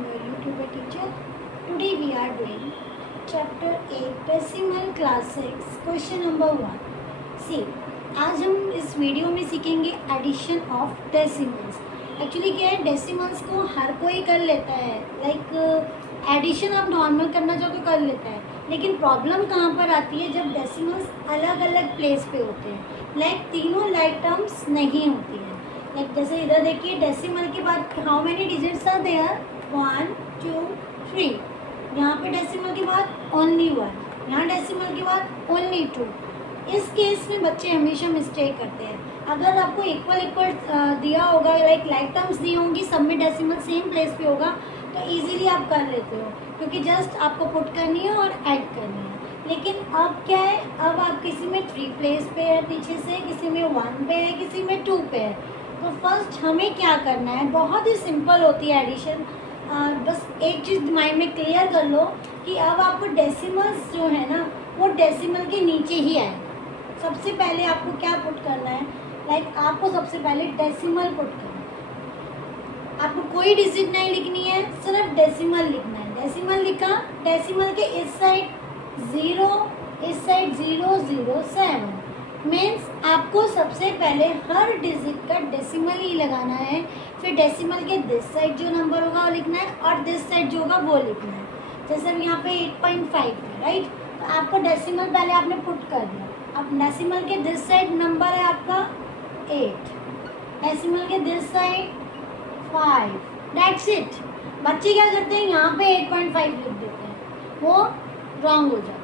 am your YouTuber teacher. Today we are doing chapter 8 decimal class 6 question number 1. See, आज हम इस video में सीखेंगे एडिशन ऑफ डेसिमल्स. एक्चुअली क्या है, डेसिमल्स को हर कोई कर लेता है. लाइक एडिशन आप नॉर्मल करना चाहो तो कर लेता है, लेकिन प्रॉब्लम कहाँ पर आती है जब डेसिमल्स अलग अलग प्लेस पे होते हैं. लाइक तीनों लाइक टर्म्स नहीं होती हैं. लाइक जैसे इधर देखिए, डेसिमल के बाद how many digits are there, 1 2 3. यहाँ पे डेसिमल के बाद ओनली 1, यहाँ डेसिमल के बाद ओनली 2. इस केस में बच्चे हमेशा मिस्टेक करते हैं. अगर आपको इक्वल इक्वल दिया होगा, लाइक टर्म्स दी होंगी, सब में डेसिमल सेम प्लेस पे होगा, तो इजीली आप कर लेते हो, क्योंकि जस्ट आपको पुट करनी है और ऐड करनी है. लेकिन अब क्या है, अब आप किसी में 3 प्लेस पे है पीछे से, किसी में 1 पे है, किसी में 2 पे है. तो फर्स्ट हमें क्या करना है, बहुत ही सिंपल होती है एडिशन. बस एक चीज़ माइंड में क्लियर कर लो कि अब आपको डेसिमल्स जो है ना, वो डेसिमल के नीचे ही आए. सबसे पहले आपको क्या पुट करना है, लाइक आपको सबसे पहले डेसिमल पुट करना है. आपको कोई डिजिट नहीं लिखनी है, सिर्फ डेसिमल लिखना है. डेसिमल लिखा, डेसिमल के इस साइड 0, इस साइड 0 0 7. मीन्स आपको सबसे पहले हर डिजिट का डेसिमल ही लगाना है. फिर डेसिमल के दिस साइड जो नंबर होगा वो लिखना है, और दिस साइड जो होगा वो लिखना है. जैसे अब यहाँ पे 8.5 है, राइट. तो आपको डेसिमल पहले आपने पुट कर दिया. अब डेसिमल के दिस साइड नंबर है आपका 8, डेसिमल के दिस साइड 5. That's it. बच्चे क्या करते हैं, यहाँ पे 8.5 लिख देते हैं, वो रॉन्ग हो जाता है.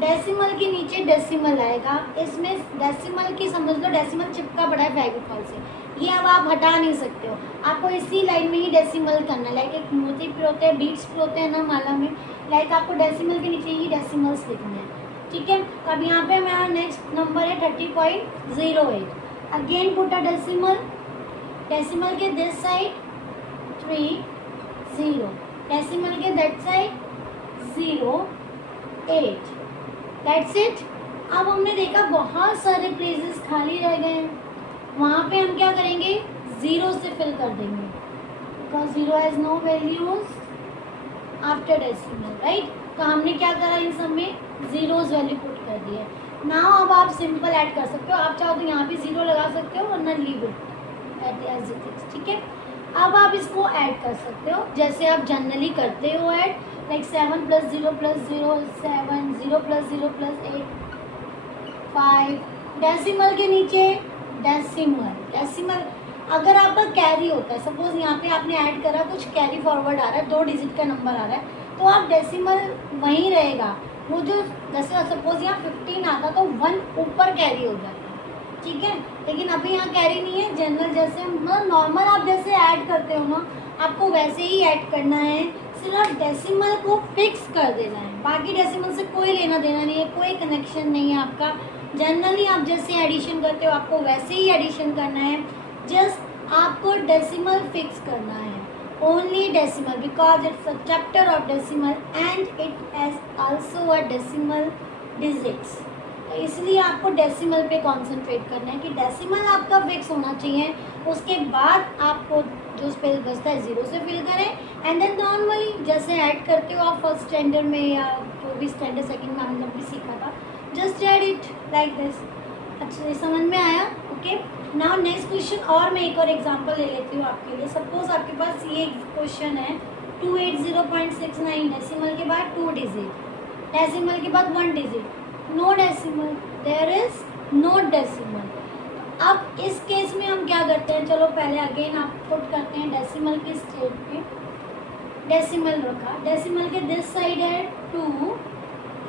डेसिमल के नीचे डेसिमल आएगा. इसमें डेसिमल की समझ लो, डेसिमल चिपका पड़ा है फेविकॉल से, ये अब आप हटा नहीं सकते हो. आपको इसी लाइन में ही डेसिमल करना है. लाइक एक मोती पे होते हैं, बीट्स पे होते हैं ना माला में, लाइक आपको डेसिमल के नीचे ही डेसिमल्स लिखने हैं. ठीक है. तो अब यहाँ पे हमारा नेक्स्ट नंबर है 30.08. Again put a decimal. Decimal के दिस साइड 3 0, डेसिमल के दैट साइड 0 8. That's it. अब हमने देखा बहुत सारे प्लेसेस खाली रह गए हैं, वहाँ पे हम क्या करेंगे, 0 से फिल कर देंगे, because 0 has no values after decimal, right. तो हमने क्या करा, इन सब में जीरोज वैल्यू पुट कर दी है. नाउ अब आप सिंपल ऐड कर सकते हो. आप चाहो तो यहाँ पे 0 लगा सकते हो, वरना leave it as it is. ठीक है. अब आप इसको ऐड कर सकते हो जैसे आप जनरली करते हो ऐड, लाइक 7 + 0 + 0 7, 0 + 0 + 8 5. डेसिमल के नीचे डेसिमल. डेसिमल अगर आपका कैरी होता है, सपोज यहाँ पे आपने ऐड करा, कुछ कैरी फॉरवर्ड आ रहा है, 2 डिजिट का नंबर आ रहा है, तो आप डेसिमल वहीं रहेगा. वो जो जैसे सपोज यहाँ 15 आता तो 1 ऊपर कैरी हो जाता है. ठीक है. लेकिन अभी यहाँ कैरी नहीं है. जनरल जैसे मतलब नॉर्मल आप जैसे ऐड करते हो ना, आपको वैसे ही ऐड करना है. सिर्फ डेसिमल को फिक्स कर देना है, बाकी डेसिमल से कोई लेना देना नहीं है, कोई कनेक्शन नहीं है आपका. जनरली आप जैसे एडिशन करते हो आपको वैसे ही एडिशन करना है. जस्ट आपको डेसिमल फिक्स करना है, only decimal, because it's a chapter of decimal and it has also a decimal digits. तो इसलिए आपको डेसिमल पे कॉन्सेंट्रेट करना है कि डेसिमल आपका फिक्स होना चाहिए. उसके बाद आपको जो स्पेस बचता है 0 से फिल करें. एंड देन नॉर्मली जैसे ऐड करते हो आप फर्स्ट स्टैंडर्ड में या जो भी स्टैंडर्ड सेकंड में हमने भी सीखा था, just add it like this. अच्छा, ये समझ में आया. ओके. नाउ नेक्स्ट क्वेश्चन, और मैं एक और एग्जांपल ले लेती हूँ आपके लिए. सपोज आपके पास ये क्वेश्चन है 280.69. डेसिमल के बाद 2 डिजिट, डेसिमल के बाद 1 digit, no decimal, there is no decimal. अब इस केस में हम क्या करते हैं, चलो पहले अगेन आप पुट करते हैं डेसिमल के स्टेट पे. डेसिमल रखा, डेसिमल के दिस साइड है 2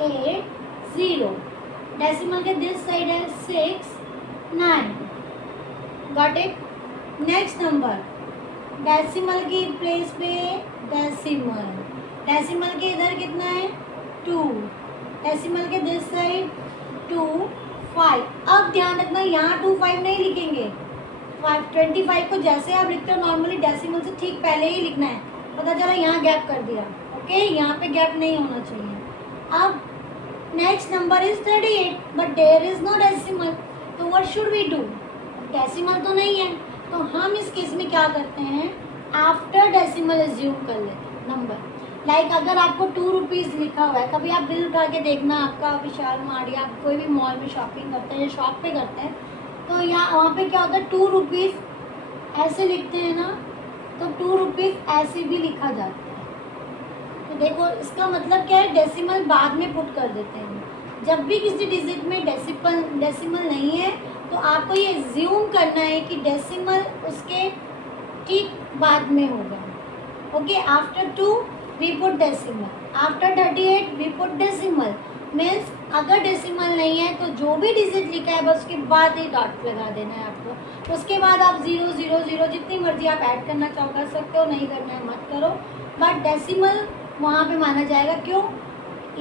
8 0, डेसिमल के दिस साइड है 6 9. Got it. Next number, decimal की प्लेस पे डेसिमल, डेसिमल के इधर कितना है 2, डेसिमल के दिस साइड 2 5. अब ध्यान रखना, यहाँ 2 5 नहीं लिखेंगे. 25 को जैसे आप लिखते हो नॉर्मली डेसिमल से ठीक पहले ही लिखना है. पता चला यहाँ गैप कर दिया. ओके. यहाँ पे गैप नहीं होना चाहिए. अब next number is 38, but there is no decimal. तो what should we do, decimal तो नहीं है, तो हम इस केस में क्या करते हैं, आफ्टर डेसिमल एज्यूम कर लेते हैं. नंबर। लाइक अगर आपको 2 रुपीज़ लिखा हुआ है, कभी आप बिल उठा के देखना, आपका विशाल मार्ट या आप कोई भी मॉल में शॉपिंग करते हैं या शॉप पे करते हैं, तो यहाँ वहाँ पे क्या होता है 2 रुपीज़ ऐसे लिखते हैं ना, तो 2 रुपीज़ ऐसे भी लिखा जाता है। तो देखो इसका मतलब क्या है, डेसिमल बाद में पुट कर देते हैं। जब भी किसी डिजिट में डेसिमल नहीं है तो आपको ये एज्यूम करना है कि डेसिमल उसके ठीक बाद में होगा। Okay, after 2 we put decimal, after 38 we put decimal. Means अगर डेसिमल नहीं है तो जो भी डिजिट लिखा है बस उसके बाद ही डॉट लगा देना है आपको। उसके बाद आप 0 0 0 जितनी मर्जी आप ऐड करना चाहो कर सकते हो, नहीं करना है मत करो, बट डेसिमल वहाँ पे माना जाएगा। क्यों?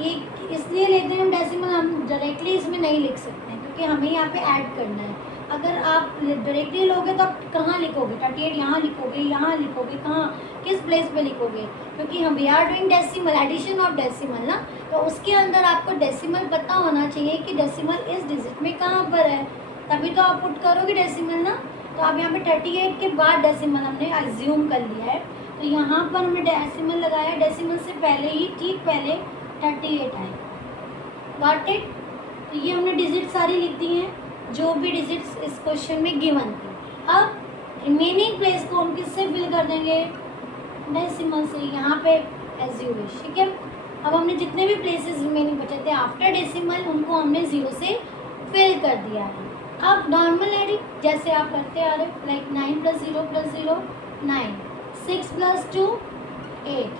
एक इसलिए लेते हैं हम डेसिमल, हम डायरेक्टली इसमें नहीं लिख सकते हैं क्योंकि हमें यहाँ पे ऐड करना है। अगर आप डायरेक्टली लोगे तो आप कहाँ लिखोगे? 38 यहाँ लिखोगे, कहाँ किस प्लेस पे लिखोगे? क्योंकि हम we are doing decimal, addition of decimal ना, तो उसके अंदर आपको डेसिमल पता होना चाहिए कि डेसिमल इस डिजिट में कहाँ पर है, तभी तो आप पुट करोगे डेसिमल ना। तो आप यहाँ पे 38 के बाद डेसिमल हमने एज्यूम कर लिया है, तो यहाँ पर हमने डेसिमल लगाया, डेसिमल से पहले ही ठीक पहले 38 आए। Got it? तो ये हमने डिजिट सारी लिख दी हैं जो भी डिजिट्स इस क्वेश्चन में गिवन थी। अब रिमेनिंग प्लेस को हम किससे फिल कर देंगे? डेसिमल से, यहाँ पे एज यू विश। ठीक है, अब हमने जितने भी प्लेसेस रिमेनिंग बचे थे आफ्टर डेसिमल उनको हमने 0 से फिल कर दिया है। अब नॉर्मल एडिंग जैसे आप करते आ रहे, लाइक 9 + 0 + 0 9, 6 + 2 8।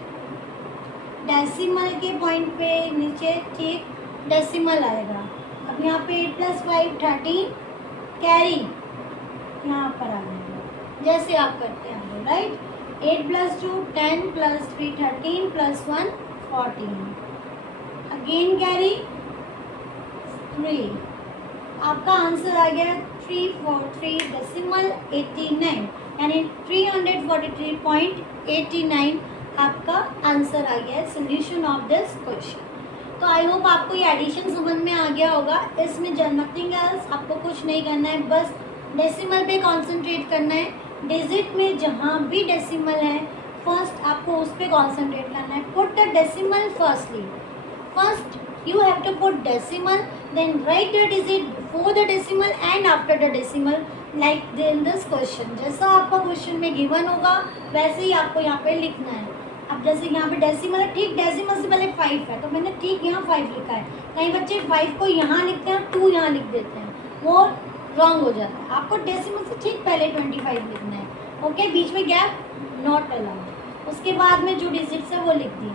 डेसिमल के पॉइंट पे नीचे ठीक डेसिमल आएगा। अब यहाँ पे 8 + 5 13, कैरी यहाँ पर आ जाएगा जैसे आप करते हैं, राइट। 8 + 2 10 + 3 13 + 1 14, again carry 3। आपका आंसर आ गया 343 डेसिमल 89, यानी 343.89 आपका आंसर आ गया है सोल्यूशन ऑफ दिस क्वेश्चन। तो आई होप आपको ये एडिशन समझ में आ गया होगा। इसमें नथिंग एल्स, आपको कुछ नहीं करना है, बस डेसिमल पे कॉन्सेंट्रेट करना है। डिजिट में जहाँ भी डेसिमल है फर्स्ट आपको उस पर कॉन्सेंट्रेट करना है। Put the decimal firstly, first you have to put decimal, then write the digit before the decimal and after the decimal like in this question। जैसा आपका क्वेश्चन में गिवन होगा वैसे ही आपको यहाँ पे लिखना है। अब जैसे यहाँ पे डेसिमल है, ठीक डेसिमल से पहले 5 है तो मैंने ठीक यहाँ 5 लिखा है। कई बच्चे 5 को यहाँ लिखते हैं 2 यहाँ लिख देते हैं, वो रॉन्ग हो जाता है। आपको डेसिमल से ठीक पहले 25 लिखना है। ओके, बीच में गैप नॉट अलाउड। उसके बाद में जो डिजिट्स है वो लिख दिए।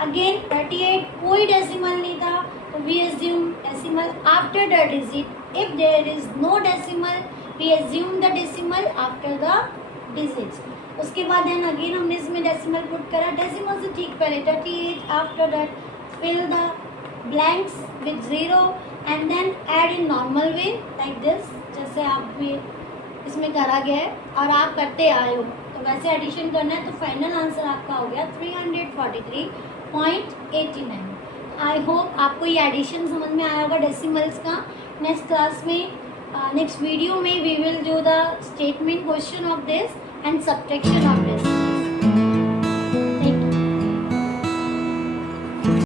अगेन 38 कोई डेसिमल नहीं था तो we assume decimal after the digit. If there is no decimal we assume the decimal after the digits. उसके बाद देन अगेन हमने इसमें डेसिमल पुट करा, डेसिमल से ठीक पहले 38, after that fill the blanks with 0 and then add in normal way like this, जैसे आप भी इसमें करा गया है और आप करते आए हो तो वैसे एडिशन करना है। तो फाइनल आंसर आपका हो गया 343.89। आई होप आपको ये एडिशन समझ में आया होगा डेसिमल्स का। नेक्स्ट क्लास में नेक्स्ट वीडियो में we will do the statement question of this and subtraction of this.